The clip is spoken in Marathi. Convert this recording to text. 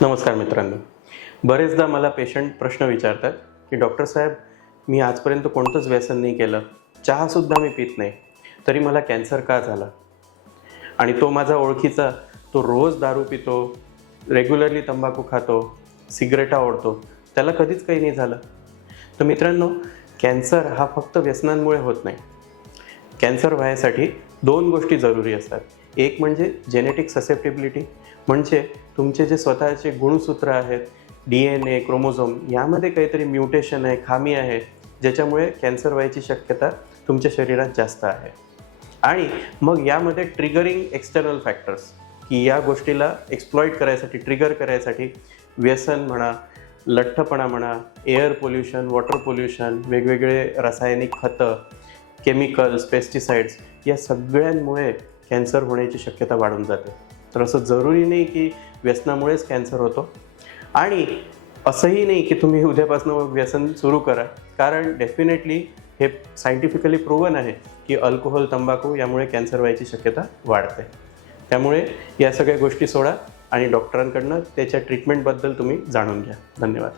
नमस्कार मित्रांनो. बरेचदा मला पेशंट प्रश्न विचारतात की डॉक्टर साहेब, मी आजपर्यंत कोणतंच व्यसन नाही केलं, चहासुद्धा मी पित नाही, तरी मला कॅन्सर का झाला? आणि तो माझा ओळखीचा, तो रोज दारू पितो, रेग्युलरली तंबाखू खातो, सिगरेटा ओढतो, त्याला कधीच काही नाही झालं. तर मित्रांनो, कॅन्सर हा फक्त व्यसनांमुळे होत नाही. कॅन्सर व्हायसाठी दोन गोष्टी जरुरी असतात. एक म्हणजे जेनेटिक ससेप्टिबिलिटी, म्हणजे तुमचे जे स्वतःचे गुणसूत्र आहेत, DNA, क्रोमोझोम यामध्ये काहीतरी म्युटेशन आहे, खामी आहे, ज्याच्यामुळे कॅन्सर व्हायची शक्यता तुमच्या शरीरात जास्त आहे. आणि मग यामध्ये ट्रिगरिंग एक्सटर्नल फॅक्टर्स, की या गोष्टीला एक्सप्लॉइट करायसाठी, ट्रिगर करायसाठी व्यसन म्हणा, लठ्ठपणा म्हणा, एअर पोल्युशन, वॉटर पोल्युशन, वेगवेगळे रासायनिक खतं, केमिकल्स, पेस्टिसाइड्स या सगळ्यांमुळे कॅन्सर होण्याची शक्यता वाढून जाते. तर असं जरुरी नाही की व्यसनामुळेच कॅन्सर होतो, आणि असंही नाही की तुम्ही उद्यापासून व्यसन सुरू करा, कारण डेफिनेटली हे सायंटिफिकली प्रूव्हन आहे की अल्कोहोल, तंबाखू यामुळे कॅन्सर व्हायची शक्यता वाढते. त्यामुळे या सगळ्या गोष्टी सोडा आणि डॉक्टरांकडनं त्याच्या ट्रीटमेंटबद्दल तुम्ही जाणून घ्या. धन्यवाद.